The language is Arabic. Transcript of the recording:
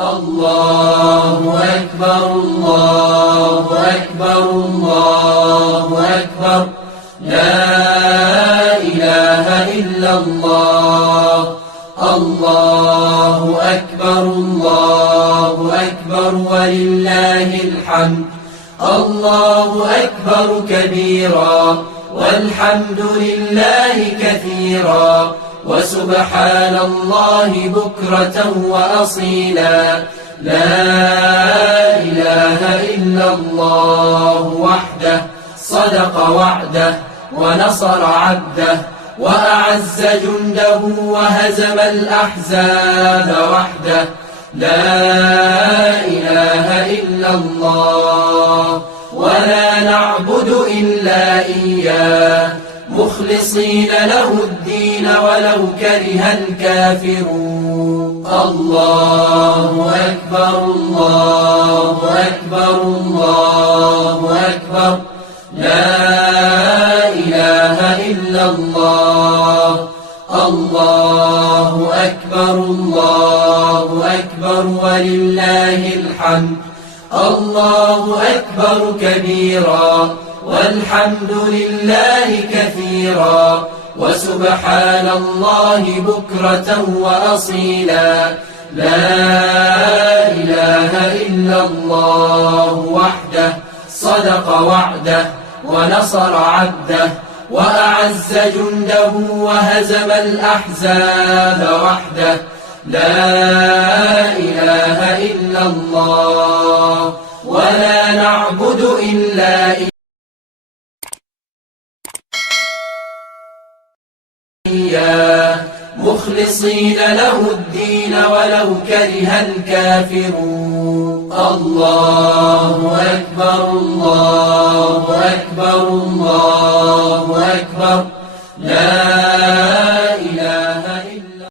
الله أكبر الله أكبر الله أكبر لا إله إلا الله. الله أكبر الله أكبر ولله الحمد. الله أكبر كبيرا والحمد لله كثيرا وسبحان الله بكرة وأصيلا. لا إله إلا الله وحده صدق وعده ونصر عبده وأعز جنده وهزم الأحزاب وحده. لا إله إلا الله ولا نعبد إلا إياه مخلصين له الدين ولو كره الكافرون. الله أكبر الله أكبر الله أكبر لا إله إلا الله. الله أكبر الله أكبر ولله الحمد. الله أكبر كبيرا والحمد لله كثيرا وسبحان الله بكرة وأصيلا. لا إله إلا الله وحده صدق وعده ونصر عبده وأعز جنده وهزم الأحزاب وحده. لا إله إلا الله ولا نعبد إلا إياه مخلصين له الدين ولو كره الكافرون. الله أكبر الله أكبر الله أكبر لا